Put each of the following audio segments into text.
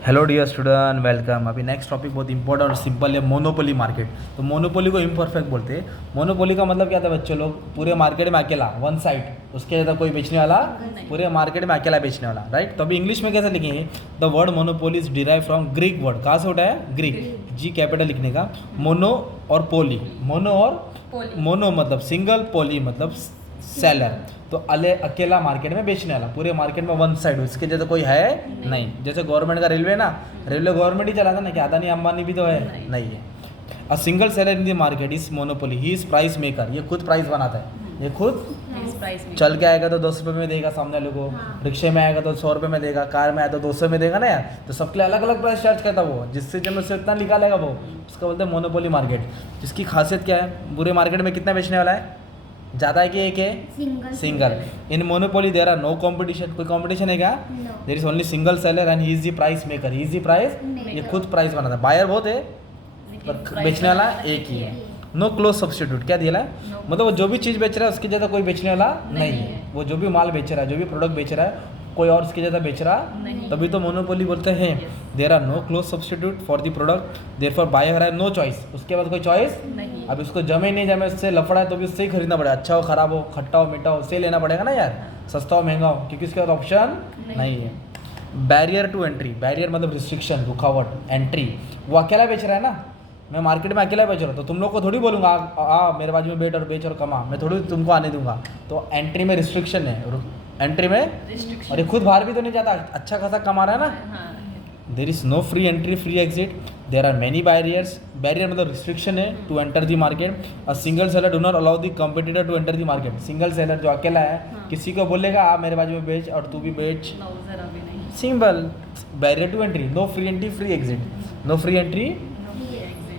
Hello dear student, welcome. अभी next topic बहुत important और सिंपल है, मोनोपोली मार्केट। तो मोनोपोली को इम्परफेक्ट बोलते हैं। मोनोपोली का मतलब क्या था बच्चों लोग? पूरे मार्केट में अकेला, वन साइड, उसके ज़्यादा कोई बेचने वाला, पूरे मार्केट में अकेला बेचने वाला, राइट। तो अभी इंग्लिश में कैसे लिखेंगे? The word monopoly is derive from Greek word. कहाँ से उठा है? ग्रीक, जी कैपिटल लिखने का। मोनो और पोली, मोनो और मोनो मतलब सिंगल, पोली मतलब सेलर। तो अकेला मार्केट में बेचने वाला, पूरे मार्केट में वन साइड, उसके जैसे कोई है नहीं। जैसे गवर्नमेंट का रेलवे ना, रेलवे गवर्नमेंट ही चलाता ना, क्या अदानी अंबानी भी तो है नहीं है। अ single seller in the market is monopoly, he is price maker. ये खुद प्राइस बनाता है, ये खुद चल के आएगा तो 10 रुपये में देगा सामने वाले को, रिक्शे में आएगा तो 100 रुपये में देगा, कार में आया तो 200 में देगा ना यार। तो सबके लिए अलग अलग प्राइस चार्ज करता है वो, जिससे जब उससे इतना निकालेगा वो, उसका बोलते हैं मोनोपोली मार्केट। जिसकी खासियत क्या है? पूरे मार्केट में कितना बेचने वाला है? ज़्यादा है कि एक है? Single. In monopoly there are no competition. कोई कंपटीशन है क्या? There is only single seller and he is the price maker. He is the price, ये खुद प्राइस बनाता है। बायर बहुत है पर बेचने वाला एक ही है। No close substitute. क्या दिया है? मतलब वो जो भी चीज़ बेच रहा है उसके ज़्यादा कोई बेचने वाला नहीं है। वो जो भी माल बेच रहा है, जो भी प्रोडक्ट बेच रहा है, कोई और उसके ज़्यादा बेच रहा तभी तो मोनोपोली बोलते हैं। There are no close substitute for the product, therefore buyer have no choice. उसके बाद कोई चॉइस नहीं। अब उसको जमे नहीं जमे, उससे लफड़ा है तो भी उससे ही खरीदना पड़ेगा। अच्छा हो, खराब हो, खट्टा हो, मीठा हो, उससे लेना पड़ेगा ना यार। सस्ता हो, महंगा हो, क्योंकि उसके बाद ऑप्शन नहीं है। बैरियर टू एंट्री, बैरियर मतलब रिस्ट्रिक्शन, रुकावट। एंट्री, वो अकेला बेच रहा है ना, मैं मार्केट में अकेला बेच रहा हूँ, तो तुम लोग को थोड़ी बोलूँगा आ मेरे बाजू में बैठ और बेच और कमा, मैं थोड़ी तुमको आने दूंगा। तो एंट्री में रिस्ट्रिक्शन है, एंट्री में, और ये खुद बाहर भी तो नहीं जाता, अच्छा खासा कमा रहा है ना। There is no free entry, free exit. There are many barriers. Barrier मतलब रिस्ट्रिक्शन है to enter the market. A single seller do not allow the competitor to enter the market. Single seller जो अकेला है, किसी को बोलेगा आ मेरे बाजू में बेच और तू भी बेच, simple. Barrier to entry, no free entry, free exit. No free entry.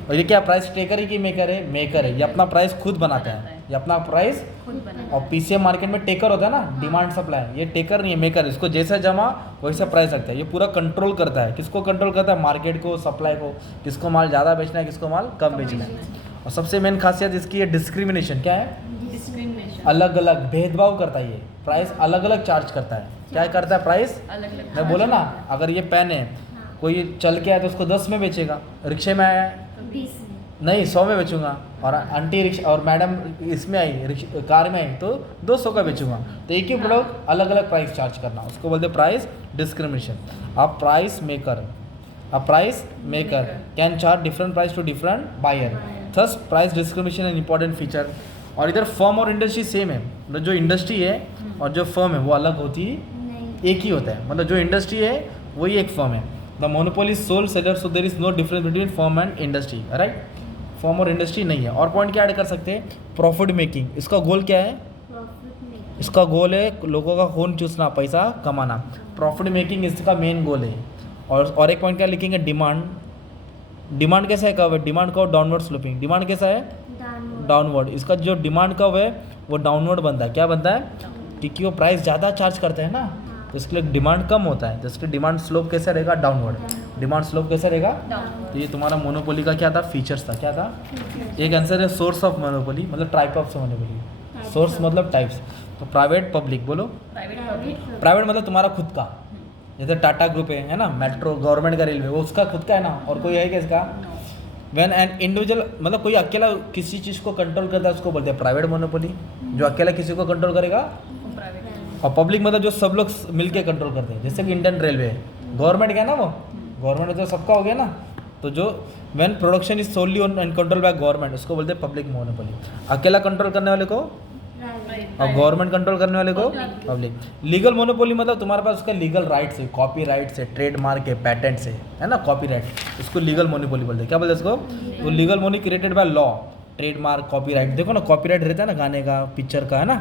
और ये क्या प्राइस टेकर है कि मेकर है? मेकर है। ये अपना प्राइस खुद बनाता है, ये अपना प्राइस। और पीसीएम मार्केट में टेकर होता है ना, डिमांड सप्लाई। ये टेकर नहीं है, मेकर। इसको जैसा जमा वैसा प्राइस रखता है। ये पूरा कंट्रोल करता है। किसको कंट्रोल करता है? मार्केट को, सप्लाई को। किसको माल ज़्यादा बेचना है, किसको माल कम बेचना है। और सबसे मेन खासियत इसकी है डिस्क्रिमिनेशन। क्या है? डिस्क्रिमिनेशन, अलग अलग भेदभाव करता है। ये प्राइस अलग अलग चार्ज करता है। क्या करता है? प्राइस अलग अलग। मैं बोला ना, अगर ये पेन है, कोई चल के आया तो उसको 10 में बेचेगा, रिक्शे में आया नहीं 100 में बेचूंगा, और आंटी रिक्शा और मैडम इसमें आई, कार में आई तो 200 का बेचूंगा। तो एक ही प्रोडक्ट अलग अलग प्राइस चार्ज करना, उसको बोलते हैं price discrimination. A price maker, a price maker can charge different price to different buyer. Thus price discrimination an important feature. और इधर फर्म और इंडस्ट्री सेम है, मतलब जो इंडस्ट्री है और जो फर्म है वो अलग होती एक ही होता है। मतलब जो इंडस्ट्री है वही एक फर्म है। The monopoly sole seller, so there is no difference between firm and industry, right. Form और इंडस्ट्री नहीं है। और पॉइंट क्या ऐड कर सकते हैं? Profit making. इसका गोल क्या है? इसका गोल है लोगों का खून चूसना, पैसा कमाना। प्रॉफिट मेकिंग इसका मेन गोल है। और एक पॉइंट क्या लिखेंगे? डिमांड। डिमांड कैसा है? कब है डिमांड? कब? Downward sloping. डिमांड कैसा है? डाउनवर्ड। इसका जो डिमांड कब है वो डाउनवर्ड बनता है। क्या बनता है? क्योंकि वो प्राइस ज़्यादा चार्ज करते हैं ना, तो इसके लिए डिमांड कम होता है, तो इसके डिमांड स्लोप कैसा रहेगा? डाउनवर्ड। डिमांड स्लोप कैसा रहेगा? तो ये तुम्हारा मोनोपोली का क्या था? फीचर्स था। क्या था? एक आंसर है सोर्स ऑफ मोनोपोली, मतलब टाइप ऑफ मोनोपोली। सोर्स मतलब टाइप्स। तो प्राइवेट, पब्लिक। बोलो प्राइवेट मतलब तुम्हारा खुद का, जैसे टाटा ग्रुप है ना, मेट्रो, गवर्नमेंट का रेलवे, वो उसका खुद का है ना, और कोई है क्या इसका? व्हेन एन इंडिविजुअल, मतलब कोई अकेला किसी चीज़ को कंट्रोल करता है उसको बोलते हैं प्राइवेट मोनोपोली। जो अकेला किसी को कंट्रोल करेगा। और पब्लिक मतलब जो सब लोग मिलके कंट्रोल करते हैं, जैसे कि इंडियन रेलवे है, गवर्नमेंट का है ना, वो गवर्नमेंट तो सबका हो गया ना। तो जो when production is solely on and control by government, उसको बोलते हैं पब्लिक मोनोपोली। अकेला कंट्रोल करने वाले को, और गवर्नमेंट कंट्रोल करने वाले को पब्लिक। लीगल मोनोपोली मतलब तुम्हारे पास उसका लीगल राइट्स है, कॉपी राइट्स है, ट्रेडमार्क है, पैटेंट्स है ना, कॉपी राइट, उसको लीगल मोनोपोली बोलते हैं। क्या बोलते हैं उसको? वो लीगल मोनी created by law, trademark, copyright. देखो ना, कॉपी राइट रहता है ना गाने का, पिक्चर का, है ना,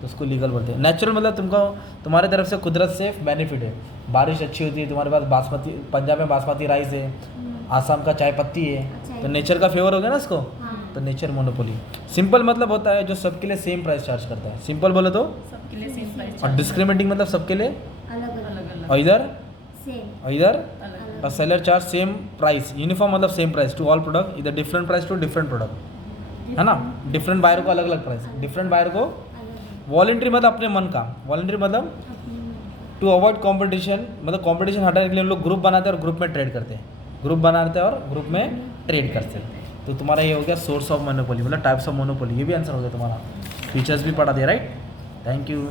तो उसको लीगल बोलते हैं। नेचुरल मतलब तुमको, तुम्हारे तरफ से कुदरत से बेनिफिट है। बारिश अच्छी होती है, तुम्हारे पास बासमती, पंजाब में बासमती राइस है, आसाम का चाय पत्ती है, तो नेचर का फेवर हो गया ना इसको, तो नेचर मोनोपोली। सिंपल मतलब होता है जो सबके लिए सेम प्राइस चार्ज करता है। सिंपल बोले तो सबके लिए सेम प्राइस। और डिस्क्रिमिनेटिंग मतलब सबके लिए अलग अलग। और इधर सेम, और इधर और seller charge same price. Uniform मतलब same price to all product, इधर different price to different product, है ना। डिफरेंट बायर को अलग अलग प्राइस, डिफरेंट बायर को। वॉलंटरी मतलब अपने मन का, वॉलंटरी मतलब टू अवॉइड कंपटीशन, मतलब कंपटीशन हटाने के लिए हम लोग ग्रुप बनाते हैं और ग्रुप में ट्रेड करते हैं, ग्रुप बनाते हैं और ग्रुप में ट्रेड करते हैं। तो तुम्हारा ये हो गया सोर्स ऑफ मोनोपोली, मतलब टाइप्स ऑफ मोनोपोली, ये भी आंसर हो गया तुम्हारा, फीचर्स भी पढ़ा दिया, राइट। Thank you.